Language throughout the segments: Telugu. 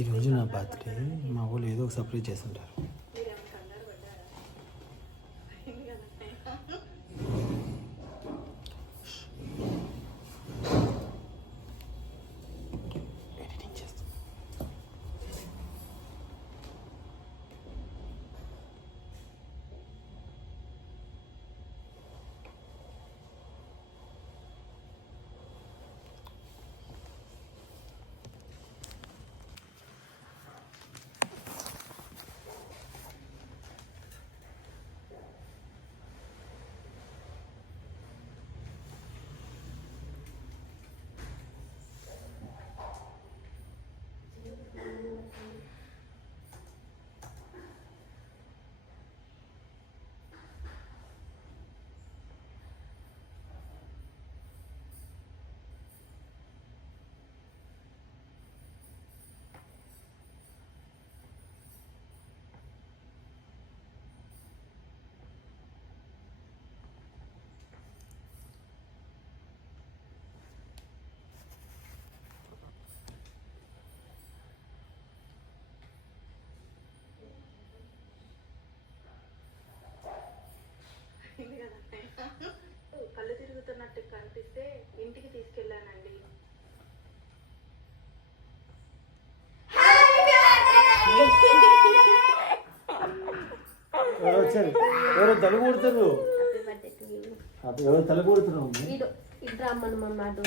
ఈరోజు నా బర్త్డే మా వాళ్ళు ఏదో ఒక సర్ప్రైజ్ చేస్తుంటారు. అటు.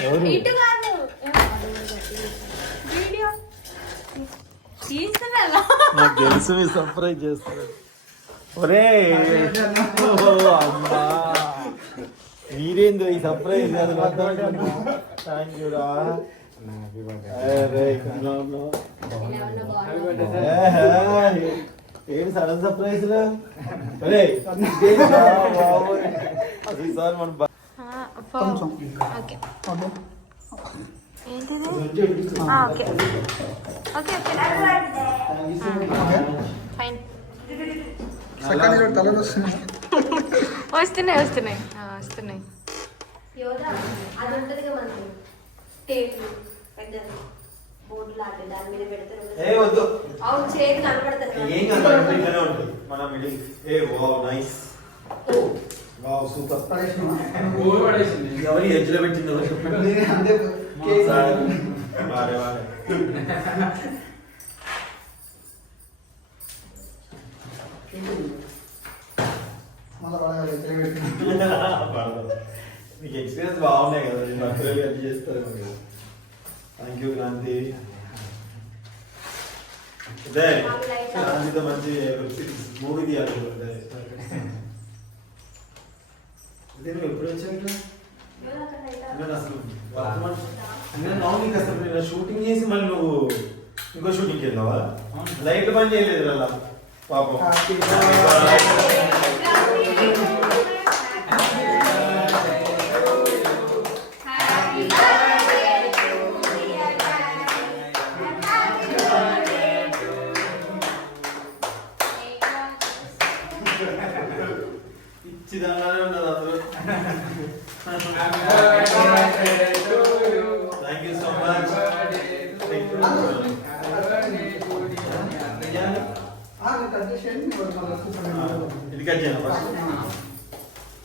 ఎవరు? ఇటు కాదు. వీడియో. తీస్తున్నా నాకు తెలుసు సర్ప్రైజ్ చేస్తారు ఒరే. ఓ అమ్మా. మీరేంద్ర ఈ సర్ప్రైజ్ థ్యాంక్ యూ రా. అరే, no, no. ఏహే, ఏంటి సడన్ సర్ప్రైజ్ రా ఒరే, ఇదేంట్రా బాబోయ్. అసలు ఈసారి మన బ- ఓకే ఏంటిది ఓకే ఓకే ఓకే ఫైన్ వస్తున్నాయి వస్తున్నాయి ఆ, వస్తున్నాయి యోగా అది ఉంటుంది కదా మనకి టేబుల్ పెద్దది బోర్డు లాంటి దాని మీద పెడతారు ఏ వద్దు అవును చేతి కనబడతారు ఏం కాదు ఇట్లనే ఉంటుంది మన మిడిల్. ఏ వావ్ నైస్. Wow super. ఎవరి ఎడ్జ్లో పెట్టింది ఎవరు చెప్పండి సార్, వారే వారే పర్వాలేదు. మీకు ఎక్స్పీరియన్స్ బాగున్నాయి కదా. నేను చేస్తారు థ్యాంక్ యూ క్రాంతి అదే క్రాంతితో మంచి మూవీ తీయాలి అదే అదే నువ్వు ఎప్పుడు వచ్చావు? నేను అసలు నేను అవును నీకు అసలు నేను షూటింగ్ చేసి మళ్ళీ నువ్వు ఇంకో షూటింగ్కి వెళ్ళావా? లైట్లు పని చేయలేదు అలా పాపం.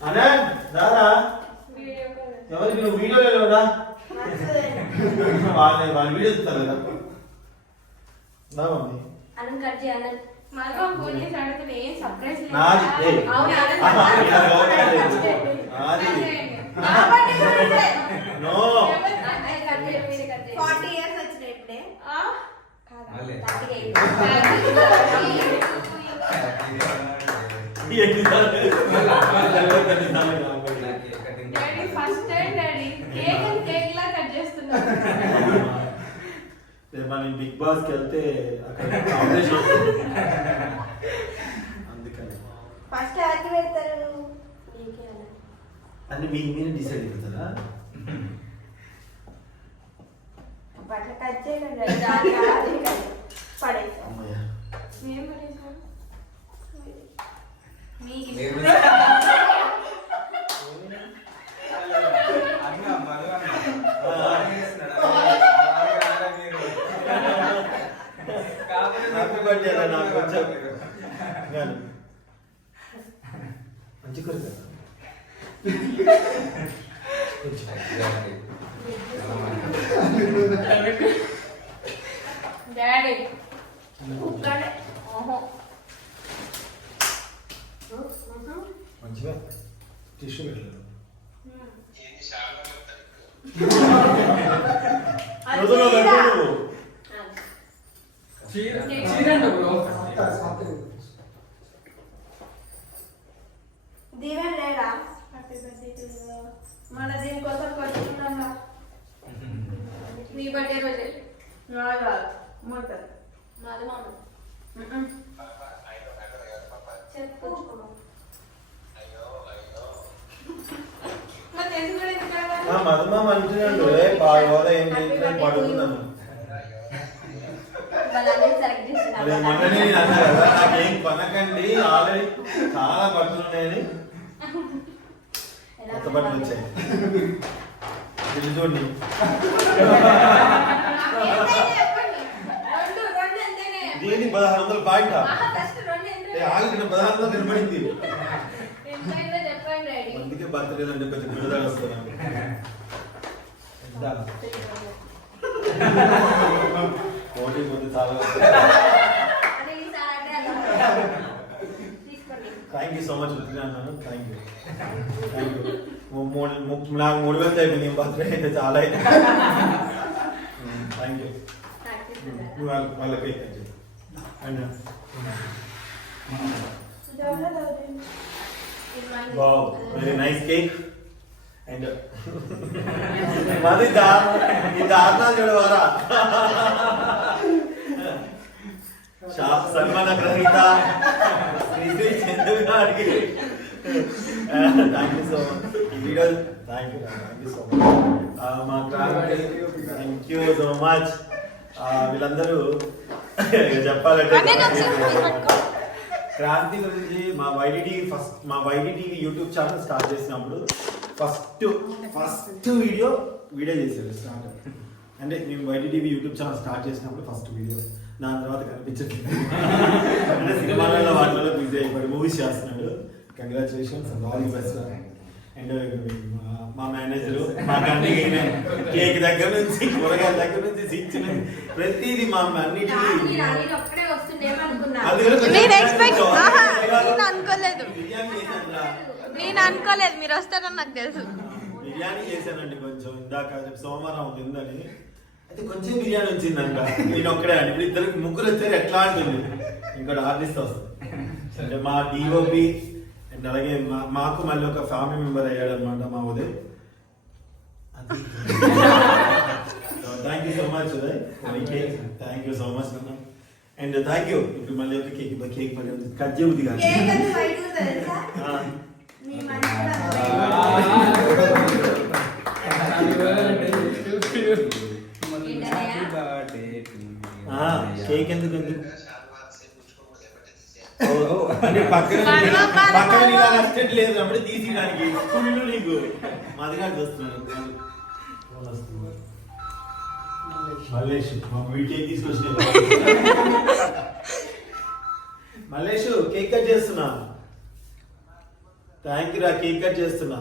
అనంత్ దారా? ఎవరికి నువ్వు వీడియోలో లేవురా వాళ్ళ వాళ్ళ వీడియో చూస్తారు కదా. నా మమ్మీ. అన్నం కట్ చేయాలి. మళ్ళీ ఫోన్ చేసి అడుగుతున్నా ఏం? సర్ప్రైజ్ నాది. అవును. నాది. నో. ఇయర్స్ వచ్చినాయి ఇప్పుడే. Daddy first time daddy. Cake and cake law cut చేస్తున్నారు. రేపు మనం బిగ్ బాస్కి వెళ్తే అక్కడ కాంపిటీషన్ వస్తుంది. అందుకని. ఫస్ట్ ఎవరికి పెడతారు? అన్న అన్ని మీ మీరు డిసైడ్ అవుతారా కట్ చేయండి అమ్మయ్య మేము పడేసాం మీకు ఆ, హ్యాపీ బర్త్డే రా నాకు కొంచెం గాను. మంచి కొరక డాడీ కుక్కడే ఓహో మంచిగా టిష్యూ పెట్టలేదు. దీవెన్ లేడా? మన దీనికోసం కొట్టుకున్నాం నీ బర్త్డే నాది కాదు మూడతారు మాది మామ చెప్పు మరి తెలుసు కూడా ఎందుకు కావాలి? ఆ మధుమా అంటున్నాడు. ఏ పాడవదా ఏం చేస్తున్నాను పడుకున్నాను. అదే మొన్ననే నేను అన్నా కదా నాకేం కొనకండి. ఆల్రెడీ చాలా బట్టలు ఉన్నాయని కొత్త బట్టలు వచ్చాయి. ఇది చూడండి. ఎంతైనా చెప్పండి. రెండు రెండు ఎంతైనా. దీని పదహారు వందల పాయింట్? ఆగిన పదహారు వందలు నిలబడింది. డాడీ అందుకే బర్త్డే అంటే కొంచెం విడుదల వస్తున్నాను పోటీ ముందు చాలా అదే ఈసారి అంటే అలా. తీసుకోండి థ్యాంక్ యూ సో మచ్ అన్నాను థ్యాంక్ యూ థ్యాంక్ యూ మూడు ము- నాకు మూడు వేలు అయిపోయింది బర్త్డే అయితే చాలా అయితే థ్యాంక్ యూ నాకు తీసుకుంటారా? నువ్వు వాళ్ళ వాళ్ళకి and wow very nice cake and మాది దారుణాలు చూడవారా? సన్మాన గ్రహీత శ్రీ శ్రీ చందు గారికి. థ్యాంక్ యూ సో మచ్ ఈ video thank you thank you so much మా Kranti thank you so much వీళ్ళందరూ చెప్పాలంటే క్రాంతి గురించి మా వైడిటీ ఫస్ట్ మా వైడిటీ యూట్యూబ్ ఛానల్ స్టార్ట్ చేసినప్పుడు ఫస్ట్ ఫస్ట్ వీడియో వీడియో చేశారు స్టార్ట్. అంటే మేము వైడిటీవీ యూట్యూబ్ ఛానల్ స్టార్ట్ చేసినప్పుడు ఫస్ట్ వీడియో. దాని తర్వాత కనిపించట్లేదు. అంటే సినిమాలలో వాటిలో బిజీ అయిపోయాడు మూవీస్ చేస్తున్నాడు. Congratulations all the best and మా మేనేజర్ మా అన్ని కేక్ దగ్గర నుంచి కూరగాయల దగ్గర నుంచి సిచ్చిన ప్రతిదీ మా రాణి అన్నిటికీ నేను బిర్యానీ నేను అనుకోలేదు. నేను అనుకోలేదు మీరు వస్తారని నాకు తెలుసు. బిర్యానీ చేశానండి కొంచెం ఇందాక రేపు సోమవారం ఉంది ఉందని. అయితే కొంచెం బిర్యానీ వచ్చిందంట. నేను ఒక్కడే అండి. ఇప్పుడు ఇద్దరికి ముగ్గురు వచ్చారు ఎట్లా అంటుంది? ఇంకోటి ఆర్టిస్ట్ వస్తుంది. అంటే మా డిఓపి అండ్ అలాగే మాకు మళ్ళీ ఒక ఫ్యామిలీ మెంబర్ అయ్యాడు అనమాట మా Uday. Thank you so much Uday. Thank you so much అన్న అండ్ థ్యాంక్ యూ ఇప్పుడు మళ్ళీ ఒక కేక్ కేక్ మళ్ళీ కట్ చేయబుద్ది కాదు కేక్ అది బయట ఉంది తెలుసా? ఆ. నీ మనసులో ఆ, కేక్ ఎందుకు ఎందుకు ఓ, అంటే పక్కన పర్వ, పర్వ, పక్కన పర్వ. నీకు అసిస్టెంట్ లేదు అప్పుడు తీసిడానికి ఫుల్ నీకు మాది గారు చూస్తున్నాడు మల్లేష్ మా వీడి కేక్ తీసుకొచ్చిన మల్లేష్ కేక్ కట్ చేస్తున్నా. థ్యాంక్ యూ రా కేక్ కట్ చేస్తున్నా.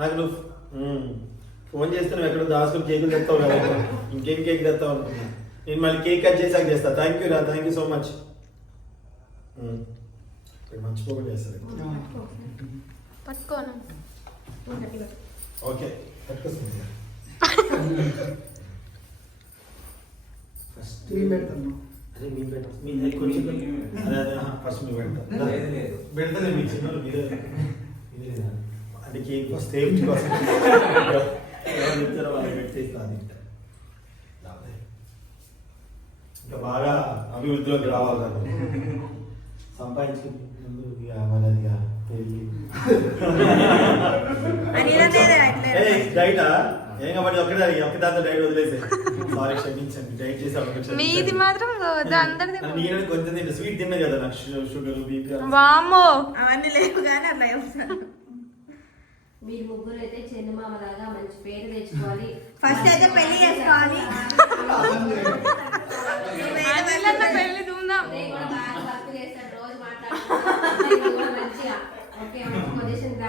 నాకు నువ్వు. ఫోన్ చేస్తే నువ్వు ఎక్కడ దాచుకుని కేకులు తెస్తావు కదా. ఇంకేం కేక్ తెస్తావు అనుకున్నా. నేను మళ్ళీ కేక్ కట్ చేసాక చేస్తా. థ్యాంక్ యూ రా థ్యాంక్ యూ సో మచ్ మర్చిపోకుండా చేస్తారు ఓకే పట్టుకొస్తుంది ఫస్ట్ అదే మీ పెట్ట మీ దగ్గర కొంచెం అదే అదే ఫస్ట్ మీ పెడతా. లేదు, లేదు. పెడతలే మీ చిన్న మీరే. మీరే తినాలి. అంటే కేక్ కోసం సేఫ్టీ కోసం. ఎవరు వాళ్ళు రాలే. ఇంకా బాగా అభివృద్ధిలోకి రావాలి. సంపాదించుకుని ముందు ఇక మనది ఇక పెళ్ళి ఏయ్, డైటా? ఏం కాబట్టి ఒక్కడే ఒక్క దాంతో డైట్ వదిలేసే సారీ క్షమించండి డైట్ చేసి మీది మాత్రం వద్దు, అందరిది నేను కొంచెం తిన్న స్వీట్ తిన్నా కదా నాకు షుగర్ బీపీ వామ్మో. అవన్నీ లేవు కానీ అట్లా చెప్తాను మీరు ముగ్గురు అయితే చందమామ లాగా మంచి పేరు తెచ్చుకోవాలి. ఫస్ట్ అయితే పెళ్ళి చేసుకోవాలి. నువ్వు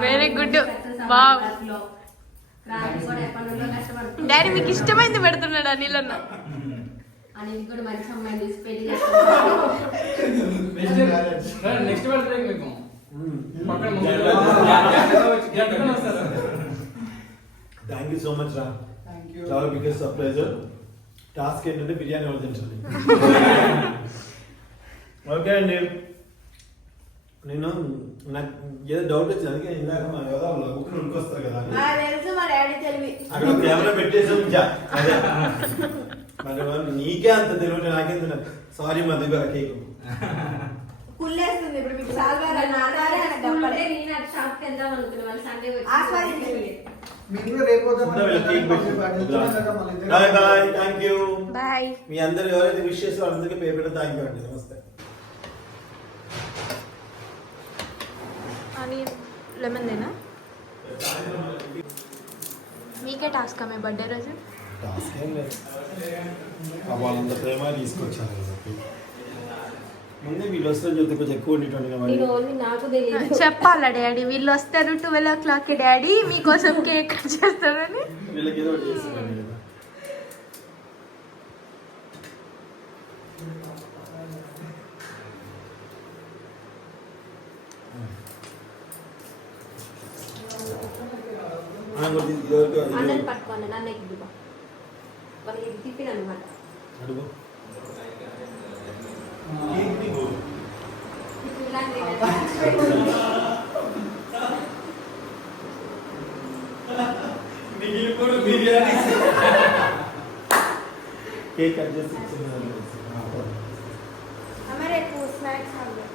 వేరే డాడీ కూడా బాగా. రాత్రి కూడా ఎప్పటి నుండో డాడీ మీకు ఇష్టమైంది పెడుతున్నాడు అనిల్ అన్న అనేది కూడా మంచి అమ్మాయిని తీసి పెళ్ళి చేస్తాడు నెక్స్ట్ బర్త్డే మీకు? పక్కన థ్యాంక్ యూ సో మచ్ రా చాలా బిగ్గెస్ట్ సర్ప్రైజ్ టాస్క్ ఏంటంటే బిర్యానీ తింటుంది ఓకే అండి నేను నాకు ఏదో డౌట్ వచ్చింది అందుకే ఇందాక మా యోగా బుక్ ఉనికొస్తారు కదా అని. తెలుసు మా డాడీ తెలివి. అక్కడ కెమెరా పెట్టేసి ఉంచా. అదే. మరి వాళ్ళు నీకే అంత తెలివి నాకేంత సారీ మా దగ్గర కేక్ కుళ్ళేస్తుంది ఇప్పుడు మీకు సాల్వార్ అంటే నేను అటు షాప్కి వెళ్దాం అనుకున్నా వాళ్ళు సండే ఆస్వాదించండి. మీరు కూడా రేపు కేక్ పెట్టి. Bye bye thank you bye మీ అందరు ఎవరైతే విష్ చేస్తారో వాళ్ళందరికీ పేరు పెట్టి థ్యాంక్ యూ అండి. నమస్తే. అని లెమన్ దేనా? మీకే టాస్క్ మీ బర్త్డే రోజు? టాస్క్ ఏం లేదు. వాళ్ళంత ప్రేమ తీసుకొచ్చారు కదా. ముందే వీళ్ళు వస్తే చూస్తే కొంచెం ఎక్కువ ఉండేటువంటి నేను కాబట్టి ఓన్లీ నాకు తెలియదు చెప్పాలా డాడీ? వీళ్ళు వస్తారు ట్వెల్వ్ ఓ క్లాక్ డాడీ? మీకోసం కేక్ కట్ చేస్తారని. వీళ్ళకి ఏదో చేస్తున్నాను కదా. ఆ, ఇంకోటి ఇది ఎవరికి అది అందరిని పట్టుకోండి నన్ను ఎక్కిపో వాళ్ళకి ఇది తిప్పిన అనమాట అడుగు కేక్ నీకు. కేక్ కట్ చేసి ఇచ్చిన हमारे को स्नैक्स आ गए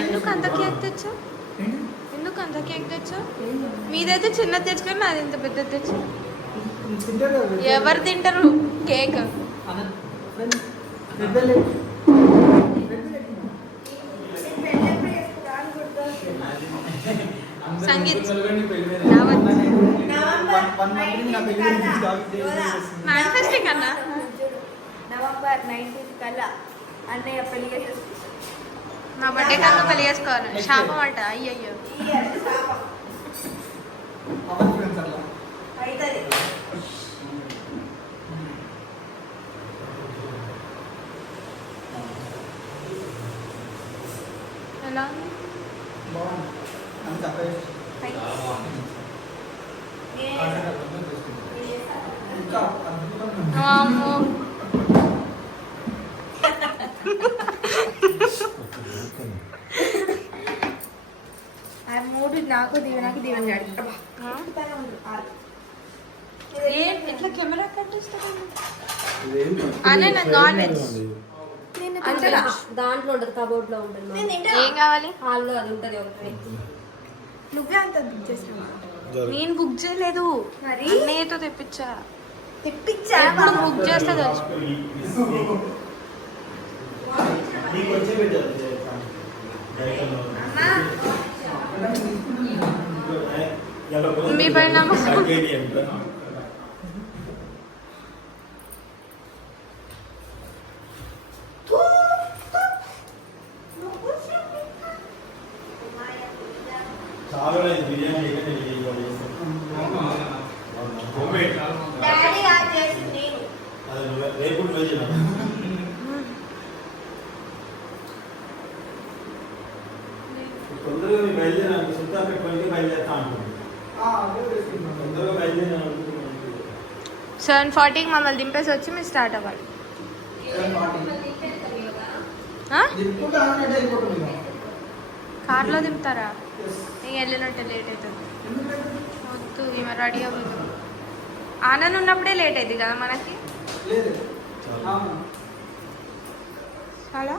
ఎందుకు అంత కేక్ తెచ్చా ఎందుకు అంత కేక్ తెచ్చా మీదైతే చిన్న తెచ్చుకొని నాది ఇంత పెద్ద తెచ్చా ఎవరు తింటారు కేక్ సంగీత్. మేనిఫెస్టింగ్ అన్నా? నవంబర్ నైన్టీన్త్ కల్లా అన్నయ్య పెళ్ళి నా బర్త్డే కన్నా పెళ్ళి చేసుకోవాలి. శాపం అంట. అయ్యయ్యో. ఎలా ఉంది? ఆ మూడు నాకు దీవెనకి దీవెన అడుగుతా ఆ? ఏ ఇట్లా కెమెరా అనే నాకు నాన్ వెజ్ దాంట్లో ఉండదు కబోర్డ్లో ఉంటుంది. ఏం కావాలి హాల్లో అది ఉంటుంది ఒకటి. నువ్వే అంత బుక్ చేసినావు నేను బుక్ చేయలేదు మరి? అన్నయ్యతో తెప్పించా తెప్పించా ఎప్పుడు బుక్ చేస్తే తెలుసు మీ పైన చాలా లేదు బిర్యానీ ఎక్కడ డాడీ ఆ చేసింది నేను రేపు నువ్వే తినాలి. తొందరగా మీరు బయలుదేరాలి సుత్తా బయలుదేరుతా తొందరగా బయలుదేరాలి సెవెన్ ఫార్టీకి మమ్మల్ని దింపేసి వచ్చి మీరు స్టార్ట్ అవ్వాలి? కార్లో దింపుతారా? నేను వెళ్ళినట్టే లేట్ అవుతుంది. వద్దు ఈమె రెడీ అవ్వదు ఆనంద్ ఉన్నప్పుడే లేట్ అయింది కదా మనకి? చాలా?